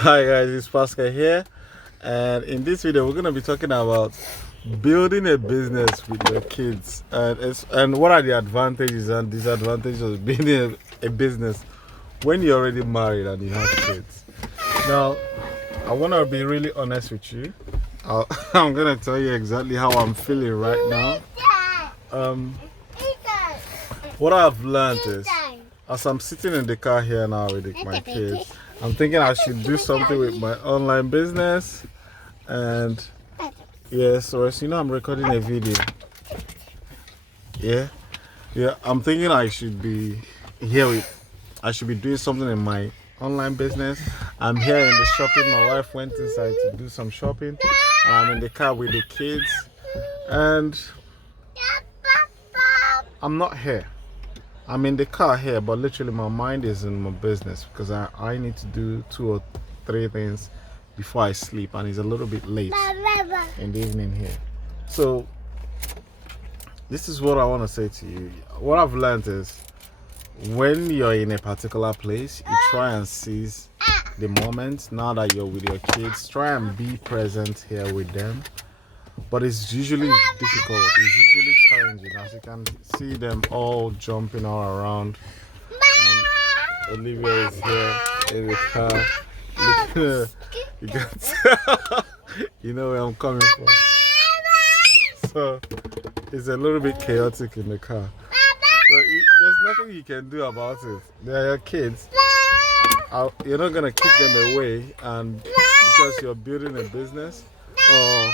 Hi guys, it's Pascal here, and in this video we're going to be talking about building a business with your kids and what are the advantages and disadvantages of building a business when you're already married and you have kids. Now, I want to be really honest with you. I'm going to tell you exactly how I'm feeling right now. What I've learned is, as I'm sitting in the car here now with my kids, I'm thinking I should do something with my online business. And yes, or else, I'm recording a video. Yeah, I'm thinking I should be doing something in my online business. I'm here in the shopping. My wife went inside to do some shopping, and I'm in the car with the kids, and I'm not here. I'm in the car here, but literally my mind is in my business because I need to do 2 or 3 things before I sleep, and it's a little bit late in the evening here. So this is what I want to say to you. What I've learned is, when you're in a particular place, you try and seize the moment. Now that you're with your kids, try and be present here with them. But it's usually difficult. It's usually challenging, as you can see them all jumping all around. Olivia is here in the car. You got you know where I'm coming from. So it's a little bit chaotic in the car. So there's nothing you can do about it. They're your kids. You're not gonna keep them away, and because you're building a business, or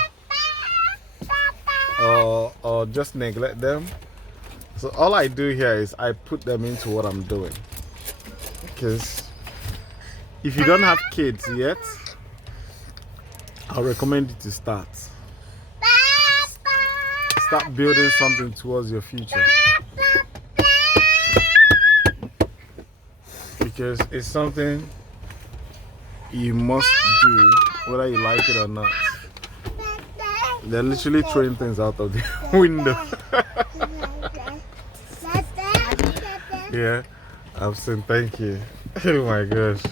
just neglect them. So all I do here is I put them into what I'm doing. Because if you don't have kids yet, I'll recommend you to start building something towards your future, because it's something you must do whether you like it or not. They're literally throwing things out of the window. Yeah, I've seen. Thank you. Oh my gosh.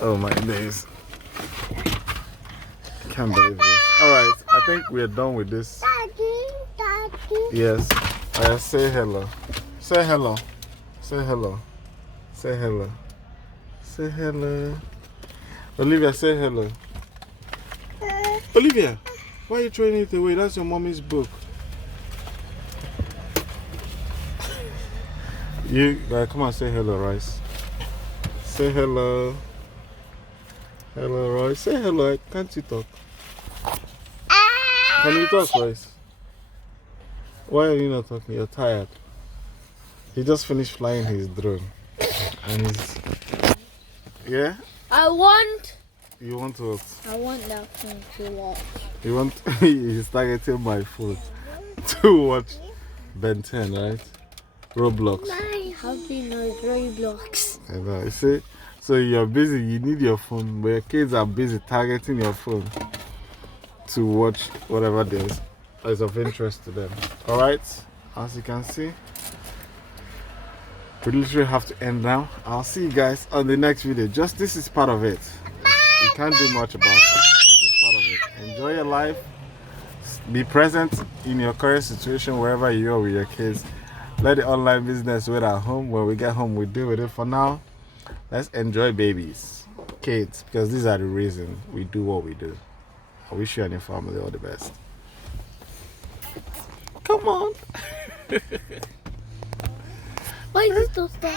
Oh my days. Can't believe this. Alright, I think we're done with this. Yes. Say hello. Say hello. Say hello. Say hello. Say hello. Olivia, say hello. Olivia, why are you throwing it away? That's your mommy's book. You come on, say hello, Rice. Say hello. Hello, Rice. Say hello. Can't you talk? Can you talk, Rice? Why are you not talking? You're tired. He just finished flying his drone. And he's... Yeah? You want to... I want that phone to watch. You want... He's targeting my phone to watch Ben 10, right? Roblox. How do you know it's Roblox? I know. You see? So you're busy, you need your phone, but your kids are busy targeting your phone to watch whatever is of interest to them. Alright? As you can see, we literally have to end now. I'll see you guys on the next video. Just this is part of it. You can't do much about it. This is part of it. Enjoy your life. Be present in your current situation wherever you are with your kids. Let the online business wait at home. When we get home, we deal with it. For now, let's enjoy babies, kids, because these are the reason we do what we do. I wish you and your family all the best. Come on. Why is it so strong?